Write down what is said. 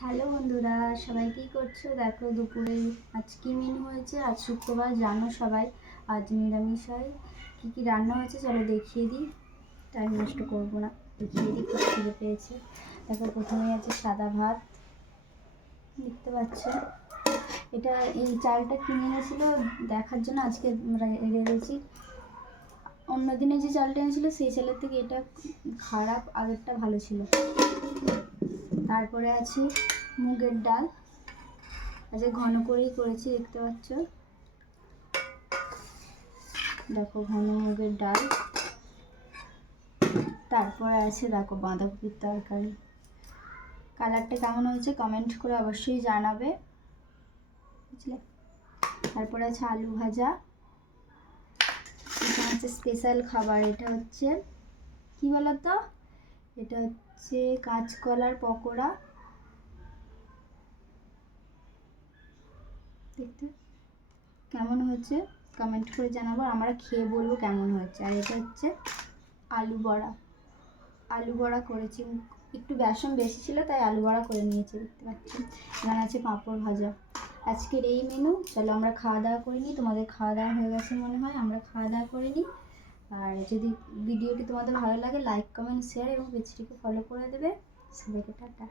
Hello বন্ধুরা, সবাই কি করছ? দেখো দুপুরে আজ কি মেনু হয়েছে? আজ শুক্রবার, জানো সবাই? আজ নিরামিষ হয়। কী কী রান্না হয়েছে চলো দেখিয়ে দিই। টাইম নষ্ট করব না। দেখিয়ে দিই খুব খিদে পেয়েছে। দেখো প্রথমেই আছে সাদা ভাত। দেখতে পাচ্ছ? এটা এই চালটা কিনে এনেছিল দেখার জন্য, আজকে রেখেছি অন্য দিনে যে চালটা এনেছিল, সেই চালের থেকে এটা খারাপ, আগেরটা ভালো ছিল। তারপরে আছে মুগের ডাল। আজকে ঘন করেই করেছি, দেখতে পাচ্ছ? দেখো, ঘন মুগের ডাল। তারপরে আছে, দেখো, বাঁধাকপির তরকারি। কালারটা কেমন হয়েছে কমেন্ট করে অবশ্যই জানাবে। বুঝলে? তারপরে আছে আলু ভাজা। হচ্ছে স্পেশাল খাবার, এটা হচ্ছে, কি বলতো? এটা হচ্ছে কাঁচকলার পকোড়া। দেখতে, কেমন হয়েছে? কমেন্ট করে জানাব আমরা খেয়ে বলব কেমন হয়েছে। আর এটা হচ্ছে আলু বড়া। আলু বড়া করেছি, একটু বেসন বেশি ছিল, তাই আলু বড়া করে নিয়েছি, দেখতে পাচ্ছি এখানে আছে পাঁপড় ভাজা। আজকের এই মেনু চলো আমরা খাওয়া দাওয়া করে নিই। তোমাদের খাওয়া দাওয়া হয়ে গেছে মনে হয়, আমরা খাওয়া দাওয়া করে নিই। আর যদি ভিডিওটি তোমাদের ভালো লাগে লাইক কমেন্ট শেয়ার এবং পেজটিকে ফলো করে দেবে। সবাইকে টাটা।